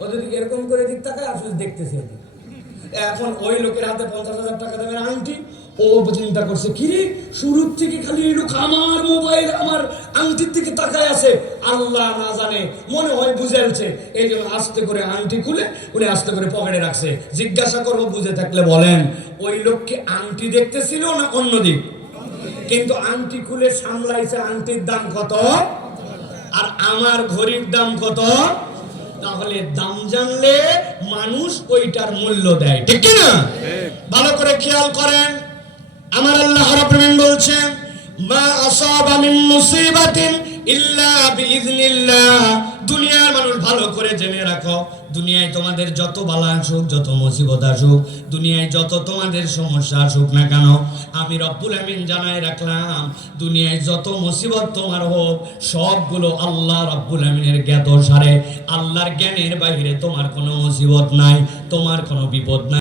ও যদি এরকম করে দিক তাকায় আসলে দেখতেছে এখন ওই লোকের হাতে পঞ্চাশ হাজার টাকা দামের আংটি, ও চিন্তা করছে শুরুর থেকে খালি লোক আমার মোবাইল, আমার আংটির দিকে তাকায় আছে। আল্লাহ না জানে, মনে হয় এই জন্য আস্তে করে আংটি খুলে উনি আস্তে করে পকেটে রাখছে। জিজ্ঞাসা করব, বুঝে থাকলে বলেন, ওই লোককে আংটি দেখতেছিল না অন্য দিক? কিন্তু আংটি খুলে সামলাইছে, আংটির দাম কত? আর আমার ঘড়ির দাম কত? তাহলে দাম জানলে মানুষ ওইটার মূল্য দেয় ঠিক কি না? ভালো করে খেয়াল করেন। আমার আল্লাহ রাব্বুল বলছেন মা আসাবা মিন মুসিবাতিন ইল্লা বিইذنিল্লাহ দুনিয়ার জেনে রাখো, দুনিয়ায় তোমাদের যত বালা আসুক, যত মুসিবত আসুক, দুনিয়ায় যত তোমাদের সমস্যা আসুক না কেন, আমি রব্বুল আমিন জানাই রাখলাম, দুনিয়ায় যত মুসিবত তোমার হোক, সবগুলো আল্লাহ রব্বুল আমিনের জ্ঞাত সারে আল্লাহর জ্ঞানের বাইরে তোমার কোনো মুসিবত নাই, তোমার কোনো বিপদ নাই।